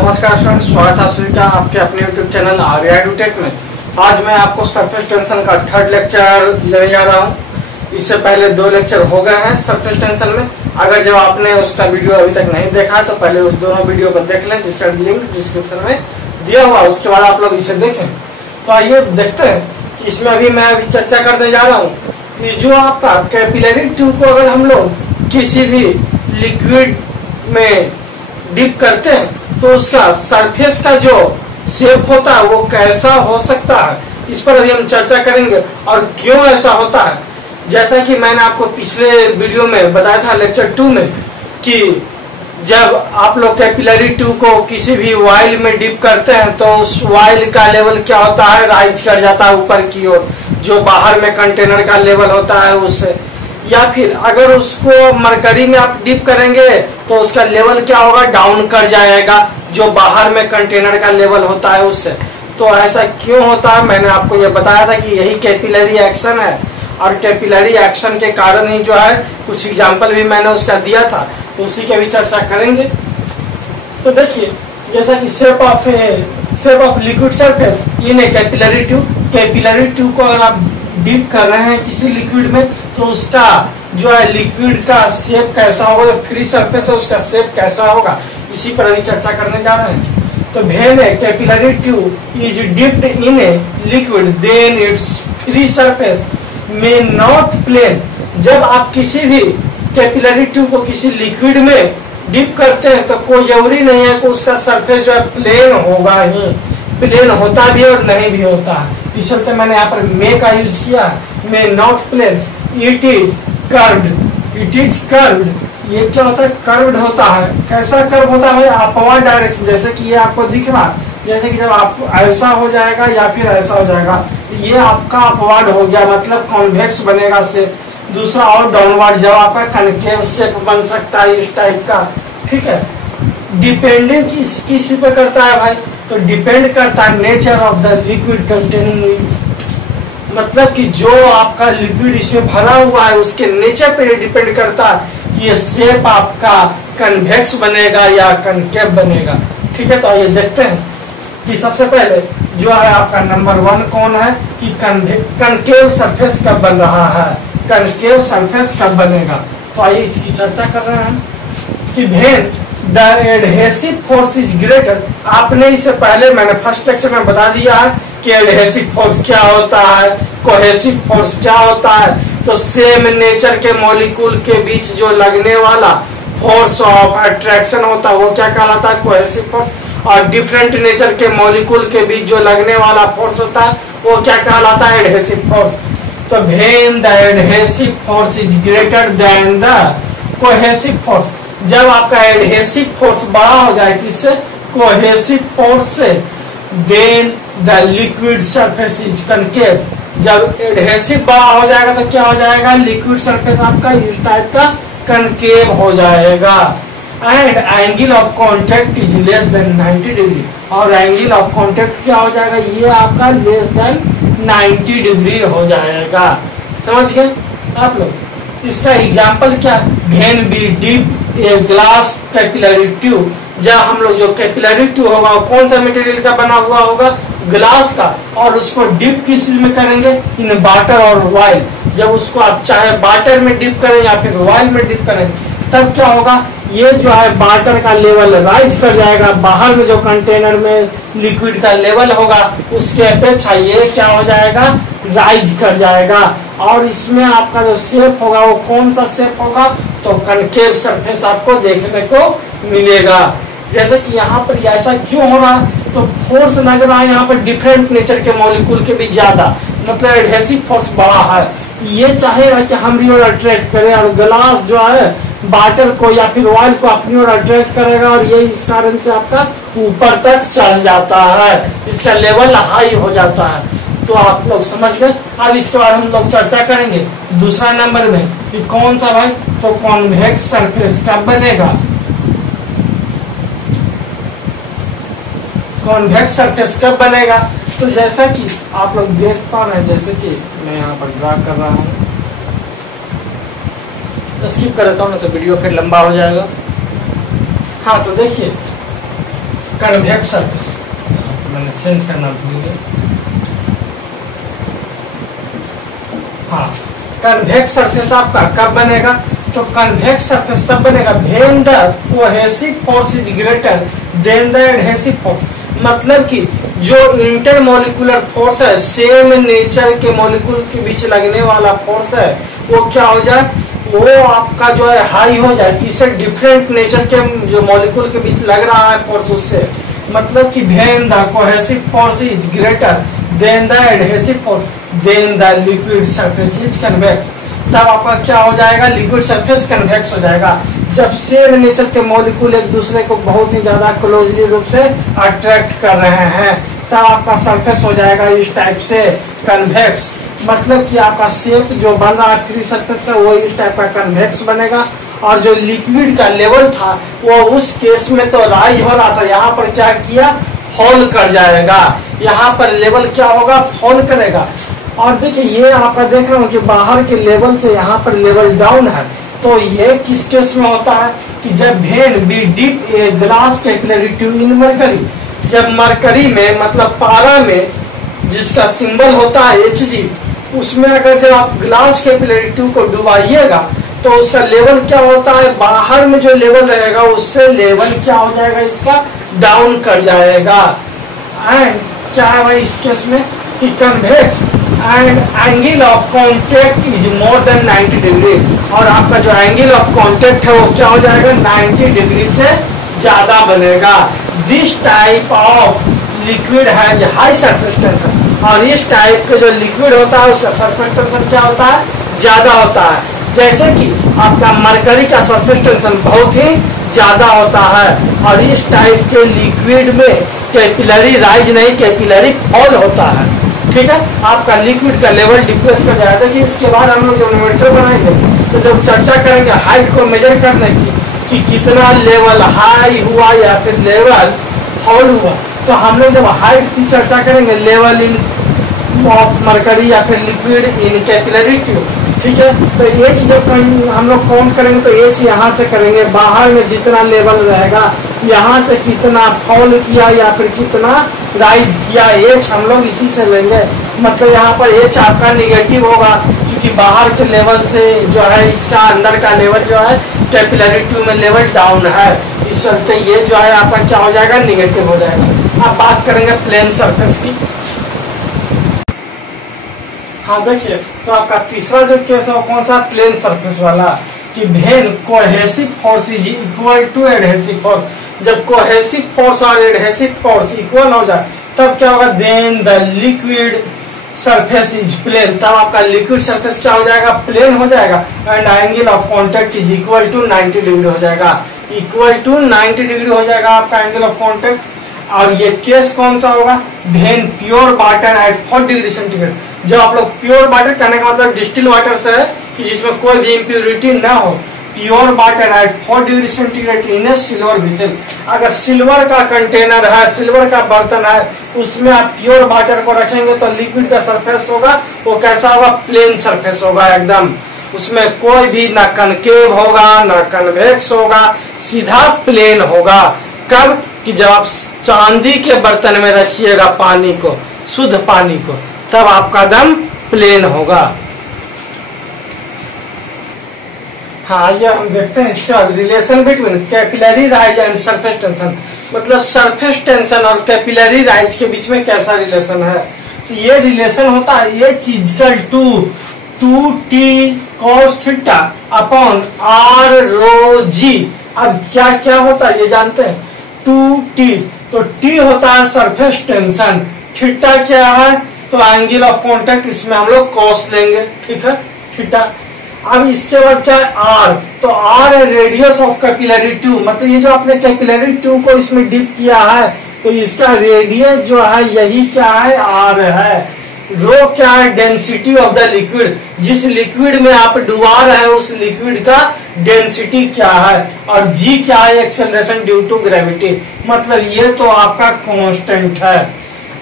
नमस्कार स्टूडेंट्स, स्वागत है आप सभी का आपके अपने YouTube चैनल आर्या एडुटेक में। आज मैं आपको सरफेस टेंशन का थर्ड लेक्चर लेने जा रहा हूं। इससे पहले 2 लेक्चर हो गए हैं सरफेस टेंशन में। अगर जब आपने उसका वीडियो अभी तक नहीं देखा है तो पहले उस दोनों वीडियो को देख लें, जिसका लिंक डिस्क्रिप्शन में दिया हुआ। उसके बाद आप लोग इसे देखें। तो आइए देखते हैं कि इसमें अभी मैं चर्चा करने जा रहा हूँ कि जो आपका कैपिलरी ट्यूब को अगर हम लोग किसी भी लिक्विड में डिप करते हैं तो उसका सरफेस का जो शेप होता है वो कैसा हो सकता है, इस पर अभी हम चर्चा करेंगे और क्यों ऐसा होता है। जैसा कि मैंने आपको पिछले वीडियो में बताया था लेक्चर 2 में कि जब आप लोग कैपिलरी ट्यूब को किसी भी वाइल में डिप करते हैं तो उस वाइल का लेवल क्या होता है, राइज कर जाता है ऊपर की ओर, जो बाहर में कंटेनर का लेवल होता है उससे। या फिर अगर उसको मरकरी में आप डिप करेंगे तो उसका लेवल क्या होगा, डाउन कर जाएगा, जो बाहर में कंटेनर का लेवल होता है उससे। तो ऐसा क्यों होता है, मैंने आपको ये बताया था कि यही कैपिलरी एक्शन है। और कैपिलरी एक्शन के कारण ही जो है कुछ एग्जांपल भी मैंने उसका दिया था, तो उसी की भी चर्चा करेंगे। तो देखिए, जैसा कि shape of liquid surface in A capillary tube को अगर आप डिप कर रहे हैं किसी लिक्विड में तो उसका जो है लिक्विड का शेप कैसा होगा, फ्री सरफेस है उसका शेप कैसा होगा, इसी पर अभी चर्चा करने जा रहे हैं। तो when a capillary tube is dipped in a liquid then its free surface may not plane. जब आप किसी भी कैपिलरी ट्यूब को किसी लिक्विड में डिप करते हैं तो कोई जरूरी नहीं है कि उसका सरफेस जो है प्लेन होगा ही, प्लेन होता भी और नहीं भी होता है। इस चलते मैंने यहाँ पर मे का यूज किया, may not plane, it is curved. ये क्या होता है, कर्व्ड होता है। कैसा कर्व होता है, अपवर्ड डायरेक्शन, जैसे कि ये आपको दिख रहा है। जैसे कि जब आप ऐसा हो जाएगा या फिर ऐसा हो जाएगा, ये आपका अपवर्ड हो गया, मतलब कॉन्वेक्स बनेगा शेप। दूसरा और डाउनवर्ड, जब आपका कनकेव शेप बन सकता है इस टाइप का, ठीक है। डिपेंडिंग किस पे करता है भाई, तो डिपेंड करता है nature of the liquid containing it. मतलब कि जो आपका लिक्विड इसमें भरा हुआ है उसके नेचर पे डिपेंड करता है कि ये शेप आपका कन्वेक्स बनेगा या कनकेव बनेगा, ठीक है। तो आइए देखते हैं कि सबसे पहले जो है आपका नंबर 1 कौन है कि कनकेव सरफेस कब बन रहा है, कनकेव सरफेस कब बनेगा। तो आइए इसकी चर्चा कर रहे हैं कि when the adhesive force is greater. आपने इससे पहले मैंने फर्स्ट लेक्चर में बता दिया है कि एडहेसिव फोर्स क्या होता है, कोहेसिव फोर्स क्या होता है। तो सेम नेचर के मॉलिक्यूल के बीच जो लगने वाला फोर्स ऑफ अट्रैक्शन होता है वो क्या कहलाता है, कोहेसिव फोर्स। और डिफरेंट नेचर के मॉलिक्यूल के बीच जो लगने वाला फोर्स होता है वो क्या कहलाता है, एडहेसिव फोर्स। तो when the adhesive force is greater than the cohesive force, जब आपका एडहेसिव फोर्स बड़ा हो जाए किससे, कोहेसिव फोर्स से, then the liquid surface is concave. जब एडहेसिव बड़ा हो जाएगा तो क्या हो जाएगा, लिक्विड सरफेस आपका इस टाइप का कनकेव हो जाएगा। And angle of contact is less than 90 degree. और एंगल ऑफ कांटेक्ट क्या हो जाएगा, ये आपका लेस देन 90 डिग्री हो जाएगा। समझ गए आप लोग। इसका एग्जाम्पल क्या, when we dip a glass capillary tube. जब हम लोग जो कैपिलरी ट्यूब होगा वो कौन सा मटेरियल का बना हुआ होगा, ग्लास का, और उसको डिप किस में करेंगे, इन वाटर और वाइल। जब उसको आप चाहे वाटर में डिप करें या फिर वाइल में डिप करें तब क्या होगा, ये जो है वाटर का लेवल राइज कर जाएगा, बाहर में जो कंटेनर में लिक्विड का लेवल होगा उसके अपेक्षा ये क्या हो जाएगा, राइज कर जाएगा। और इसमें आपका जो शेप होगा वो कौन सा शेप होगा, तो कनकेव सरफेस आपको देखने को मिलेगा। जैसे कि यहाँ पर ऐसा क्यों हो रहा है, तो फोर्स लग रहा है यहाँ पर डिफरेंट नेचर के मॉलिक्यूल के भी ज्यादा, मतलब एडहेसिव फोर्स बड़ा है। ये चाहेगा कि हम भी और अट्रैक्ट करें, और ग्लास जो है वाटर को या फिर ऑयल को अपनी ओर अट्रैक्ट करेगा, और ये इस कारण से आपका ऊपर तक चल जाता है, इसका लेवल हाई हो जाता है। तो आप लोग समझ गए। अब इसके बाद हम लोग चर्चा करेंगे दूसरा नंबर में कि कौन सा भाई, तो कॉन्वेक्स सरफेस कब बनेगा, कॉन्वेक्स सरफेस कब बनेगा। तो जैसा कि आप लोग देख पा रहे हैं, जैसे कि मैं यहाँ पर ड्रा कर रहा हूँ, स्किप कर देता हूँ ना तो वीडियो फिर लंबा हो जाएगा। हाँ तो देखिए कन्वेक्स सरफेस, मैंने चेंज करना भूल गया। हाँ, कन्वेक्स सरफेस आपका कब बनेगा? तो कन्वेक्स सरफेस तब बनेगा when the cohesive force is greater than the adhesive force. मतलब कि जो इंटरमोलिकुलर फोर्स है, सेम नेचर के मॉलिक्यूल के बीच लगने वाला फोर्स है, वो क्या हो जाए, वो आपका जो है हाई हो जाए। किसी डिफरेंट नेचर के जो मॉलिक्यूल के बीच लग रहा है फोर्स, उससे मतलब कि when the cohesive force is greater than the adhesive force then the liquid surface is convex. तब आपका क्या हो जाएगा, लिक्विड सरफेस कन्वेक्स हो जाएगा। जब सेम नेचर के मॉलिक्यूल एक दूसरे को बहुत ही ज्यादा क्लोजली रूप से अट्रैक्ट कर रहे हैं, तब आपका सरफेस हो जाएगा इस टाइप से कन्वेक्स। मतलब कि आपका शेप जो बन रहा है फ्री सरफेस का, वो इस टाइप का कन्वेक्स बनेगा। और जो लिक्विड का लेवल था वो उस केस में तो राइज हो रहा था, यहाँ पर क्या किया, फॉल कर जाएगा। यहाँ पर लेवल क्या होगा, फॉल करेगा। और देखिए ये आपका देख रहा हूँ कि बाहर के लेवल से यहाँ पर लेवल डाउन है। तो ये किस केस में होता है कि जब when we dip a glass capillary tube in mercury, जब मरकरी में मतलब पारा में जिसका सिंबल होता है Hg, उसमें अगर जब आप ग्लास कैपिलरी ट्यूब को डुबाइएगा तो उसका लेवल क्या होता है, बाहर में जो लेवल रहेगा उससे लेवल क्या हो जाएगा, इसका डाउन कर जाएगा। एंड क्या है भाई इस केस में कि convex and angle of contact is more than 90 degree. और आपका जो एंगल ऑफ कांटेक्ट है वो क्या हो जाएगा, 90 डिग्री से ज्यादा बनेगा। This type of liquid has high surface tension. और इस टाइप का जो लिक्विड होता है उसका सरफेस टेंशन क्या होता है, ज्यादा होता है। जैसे कि आपका मरकरी का सरफेस टेंशन बहुत ही ज्यादा होता है। और इस टाइप के लिक्विड में कैपिलरी राइज नहीं, कैपिलरी फॉल होता है। ठीक है, आपका लिक्विड का लेवल डिप्रेस कर जाएगा। कि इसके बाद हम लोग जब न्यूमेरिकल बनाएंगे तो जब चर्चा करेंगे हाइट को मेजर करने की कि कितना लेवल हाई हुआ या फिर लेवल फॉल हुआ, तो हम लोग जब हाइट की चर्चा करेंगे, लेवल इन ऑफ मरकरी या फिर लिक्विड इन कैपिलरी ट्यूब, ठीक है। तो एच जब हम लोग काउंट करेंगे तो एच यहाँ से करेंगे, बाहर में जितना लेवल रहेगा यहाँ से कितना फॉल किया या फिर कितना राइज किया, एच हम लोग इसी से लेंगे। मतलब यहाँ पर एच आपका निगेटिव होगा क्योंकि बाहर के लेवल से जो है इसका अंदर का लेवल जो है कैपिलरी ट्यूब में लेवल डाउन है, इस चलते ये जो है आपका क्या हो जाएगा, निगेटिव हो जाएगा। अब बात करेंगे प्लेन सरफेस की। हाँ देखिए, तो आपका तीसरा जो केस है वो कौन सा, प्लेन सरफेस वाला, कि when cohesive force is equal to adhesive force. जब कोहेसिव फोर्स और एडहेसिव फोर्स इक्वल हो जाए तब क्या होगा, then the liquid surface is plane. तब आपका लिक्विड सरफेस क्या हो जाएगा, प्लेन हो जाएगा। And angle of contact is equal to 90 degree हो जाएगा, इक्वल टू 90 डिग्री हो जाएगा आपका एंगल ऑफ कांटेक्ट। और ये केस कौन सा होगा, when pure water at 4 degree centigrade. जब आप लोग प्योर वाटर कहने का मतलब डिस्टिल वाटर से है कि जिसमें कोई भी इम्प्योरिटी ना हो, pure water at 4 degree centigrade in A silver vessel. अगर सिल्वर का कंटेनर है, सिल्वर का बर्तन है, उसमें आप प्योर वाटर को रखेंगे तो लिक्विड का सरफेस होगा वो कैसा होगा, प्लेन सरफेस होगा एकदम। उसमें कोई भी ना कनकेव होगा ना कन्वेक्स होगा, सीधा प्लेन होगा। कब, कि जब आप चांदी के बर्तन में रखिएगा पानी को, शुद्ध पानी को, तब आपका दम प्लेन होगा। हाँ, ये हम देखते हैं इसके बाद relation between capillary rise and surface tension. मतलब सरफेस टेंशन और कैपिलरी राइज के बीच में कैसा रिलेशन है, तो ये रिलेशन होता है ये equal to 2t cos theta upon r rho g। अब क्या क्या होता है ये जानते हैं, 2t, तो t होता है सरफेस टेंशन, थीटा क्या है तो एंगल ऑफ कांटेक्ट, इसमें हम लोग कॉस लेंगे, ठीक है, थीटा। अब इसके बाद क्या है, r, तो r है रेडियस ऑफ कैपिलरी ट्यूब। मतलब ये जो आपने कैपिलरी ट्यूब को इसमें डिप किया है तो इसका रेडियस जो है यही क्या है, r है। रो क्या है, डेंसिटी ऑफ द लिक्विड, जिस लिक्विड में आप डुबा रहे हैं उस लिक्विड का डेंसिटी क्या है। और जी क्या है, एक्सेलरेशन ड्यू टू ग्रेविटी। मतलब ये तो आपका कांस्टेंट है।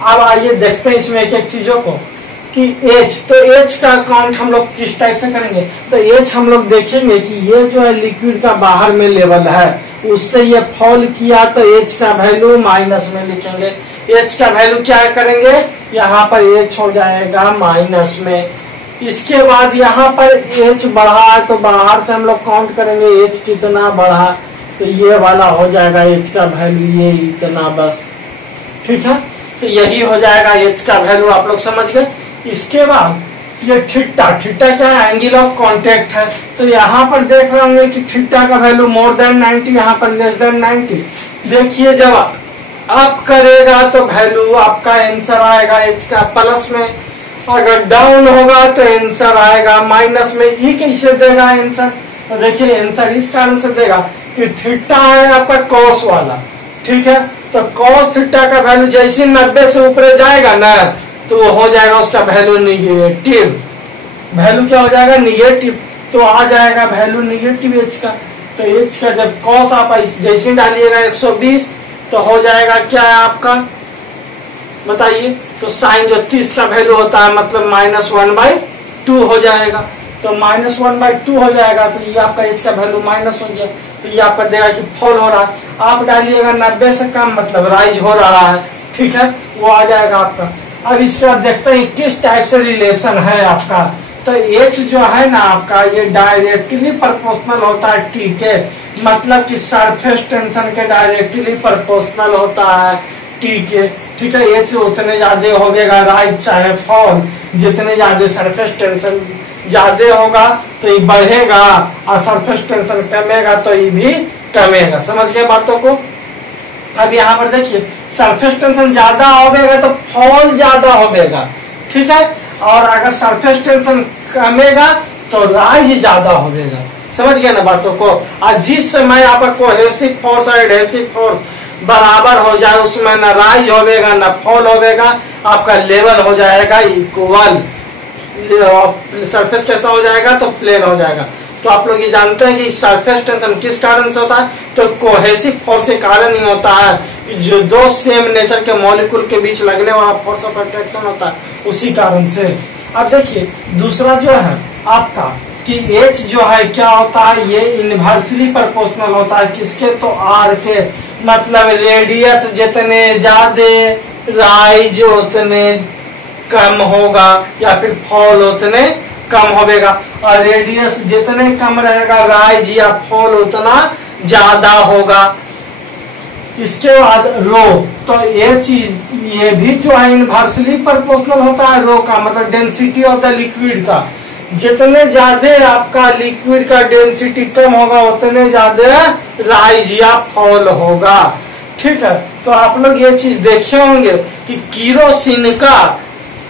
अब आइए देखते हैं इसमें एक एक चीजों को, कि एच, तो एच का काउंट हम लोग किस टाइप से करेंगे, तो एच हम लोग देखेंगे कि ये जो है लिक्विड का बाहर में लेवल है, उससे ये फॉल किया तो एच का वैल्यू माइनस में लिखेंगे। एच का वैल्यू क्या करेंगे, यहाँ पर एच हो जाएगा माइनस में। इसके बाद यहाँ पर एच बढ़ा है तो बाहर से हम लोग काउंट करेंगे एच कितना बढ़ा, तो ये वाला हो जाएगा एच का वैल्यू ये इतना, बस ठीक है। तो यही हो जाएगा एच का वैल्यू, आप लोग समझ गए। इसके बाद ये थीटा, थीटा क्या है, एंगल ऑफ कांटेक्ट है। तो यहाँ पर देख रहे होंगे कि थीटा का वैल्यू मोर देन 90, यहाँ पर लेस देन 90। देखिए जब अप करेगा तो वैल्यू आपका आंसर आएगा एच का प्लस में, अगर डाउन होगा तो आंसर आएगा माइनस में। ये कैसे देगा आंसर, तो देखिए आंसर इस कारण से देगा कि थीटा है आपका कॉस वाला, ठीक है। तो कॉस थीटा का वैल्यू जैसे 90 से ऊपर जाएगा ना तो हो जाएगा उसका वैल्यू निगेटिव, वैल्यू क्या हो जाएगा निगेटिव, तो आ जाएगा वैल्यू निगेटिव एच का। तो एच का जब कॉस आप जैसे डालिएगा 120 तो हो जाएगा क्या है आपका, बताइए। तो साइन जो 30 का वैल्यू होता है मतलब -1/2 हो जाएगा, तो -1/2 हो जाएगा। तो ये आपका एच का वैल्यू माइनस हो गया, तो ये आपका देगा कि फॉल हो रहा है। आप डालिएगा 90 से कम मतलब राइज हो रहा है, ठीक है, वो आ जाएगा आपका। अब इसके बाद देखते हैं किस टाइप से रिलेशन है आपका। तो एच जो है ना आपका ये डायरेक्टली प्रोपोर्शनल होता है टी के, मतलब कि सरफेस टेंशन के डायरेक्टली प्रोपोर्शनल होता है टी के, ठीक है। एच उतने ज्यादा होगा राइज चाहे फॉल, जितने ज्यादा सरफेस टेंशन ज्यादा होगा तो ये बढ़ेगा और सरफेस टेंशन कमेगा तो ये भी कमेगा। समझ गए बातों को। अब यहाँ पर देखिए सरफेस टेंशन ज्यादा होगा तो फॉल ज्यादा होगा, ठीक है, और अगर सरफेस टेंशन कमेगा तो राइज ज्यादा होगा। समझ गए ना बातों को। और जिस समय आपका कोहेसिव फोर्स और एडहेसिव फोर्स बराबर हो जाए उसमें न राइज होगा न फॉल होगा, आपका लेवल हो जाएगा इक्वल। सरफेस कैसा हो जाएगा तो प्लेन हो जाएगा। तो आप लोग ये जानते हैं कि सरफेस टेंशन किस कारण से होता है, तो कोहेसिव फोर्स के कारण ही होता है कि जो दो सेम नेचर के मॉलिक्यूल के बीच लगने वाला फोर्स ऑफ अट्रैक्शन होता है उसी कारण से। अब देखिए दूसरा जो है आपका कि H जो है क्या होता है, ये इनवर्सली प्रोपोर्शनल होता है किसके, तो R के, मतलब रेडियस जितने ज्यादा राइज उतने कम होगा या फिर फॉल उतने कम होगा, और रेडियस जितने कम रहेगा राइज या फॉल उतना ज्यादा होगा। इसके बाद रो, तो ये चीज ये भी जो है इनवर्सली प्रोपोर्शनल होता है रो का, मतलब डेंसिटी ऑफ द लिक्विड का। जितने ज्यादा आपका लिक्विड का डेंसिटी कम होगा उतने ज्यादा राइज या फॉल होगा, ठीक है। तो आप लोग ये चीज देखे होंगे कि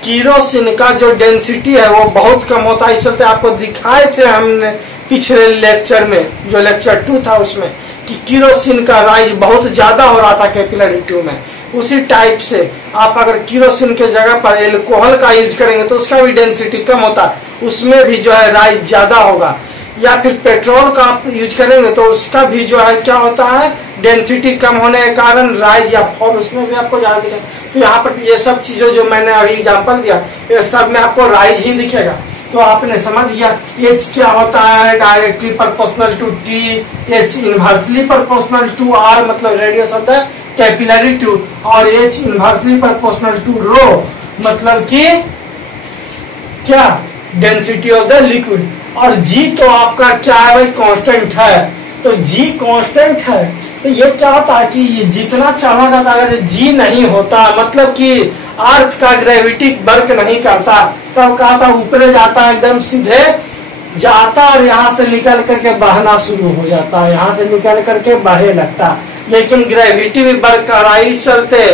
कीरोसिन का जो डेंसिटी है वो बहुत कम होता है। इस चलते आपको दिखाए थे हमने पिछले लेक्चर में, जो लेक्चर 2 था उसमें, कि कीरोसिन का राइज बहुत ज्यादा हो रहा था कैपिलरी ट्यूब में। उसी टाइप से आप अगर कीरोसिन के जगह पर एल्कोहल का यूज करेंगे तो उसका भी डेंसिटी कम होता है, उसमें भी जो है राइज ज्यादा होगा। या फिर पेट्रोल का आप यूज करेंगे तो उसका भी जो है क्या होता है, डेंसिटी कम होने के कारण राइज या फॉल उसमें भी आपको ज्यादा दिखेगा। तो यहाँ पर ये सब चीजें जो मैंने अभी एग्जांपल दिया ये सब में आपको राइज ही दिखेगा। तो आपने समझ गया H क्या होता है, directly proportional to T, H inversely proportional to R, मतलब रेडियस होता है कैपिलरी ट्यूब, और H inversely proportional to rho, मतलब कि क्या, डेंसिटी ऑफ द लिक्विड। और G तो आपका क्या है भाई, कांस्टेंट है। तो G कांस्टेंट है तो ये क्या होता है कि ये जितना चढ़ना जाता है, अगर G नहीं होता मतलब कि अर्थ का ग्रेविटी वर्क नहीं करता, तब क्या होता, ऊपर जाता है एकदम सीधे जाता और यहाँ से निकल करके बहना शुरू हो जाता है, यहाँ से निकल करके बहे लगता। लेकिन ग्रेविटी भी वर्क कर रहा है, इस चलते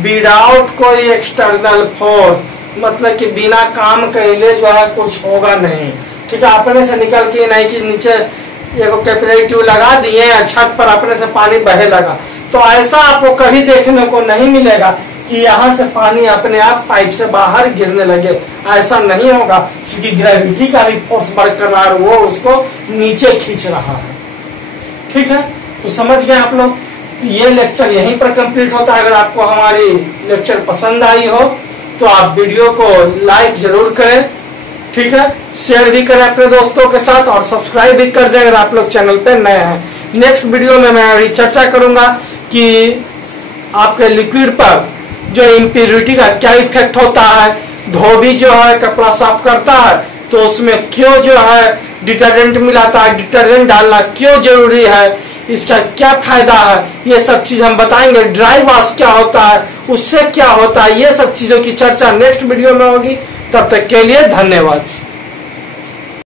विदाउट कोई एक्सटर्नल फोर्स, मतलब कि बिना काम कैले जो है कुछ होगा नहीं, ठीक है। अपने से निकल के नहीं कि नीचे एक कैपिलरी ट्यूब लगा दिए छत पर अपने से पानी बहे लगा, तो ऐसा आपको कभी देखने को नहीं मिलेगा कि यहाँ से पानी अपने आप पाइप से बाहर गिरने लगे, ऐसा नहीं होगा, क्योंकि ग्रेविटी का भी फोर्स वर्क कर रहा है, वो उसको नीचे खींच रहा है, ठीक है। तो समझ गए आप लोग। ये लेक्चर यहीं पर कंप्लीट होता है। अगर आपको हमारी लेक्चर पसंद आई हो तो आप वीडियो को लाइक जरूर करें, ठीक है, शेयर भी करें अपने दोस्तों के साथ और सब्सक्राइब भी कर दें अगर आप लोग चैनल पे नए हैं। नेक्स्ट वीडियो में मैं अभी चर्चा करूंगा कि आपके लिक्विड पर जो इम्प्योरिटी का क्या इफेक्ट होता है। धोबी जो है कपड़ा साफ करता है तो उसमें क्यों जो है डिटर्जेंट मिलाता है, डिटर्जेंट डालना क्यों जरूरी है, इसका क्या फायदा है, ये सब चीज हम बताएंगे। ड्राई वॉश क्या होता है, उससे क्या होता है, ये सब चीजों की चर्चा नेक्स्ट वीडियो में होगी। तब तक के लिए धन्यवाद।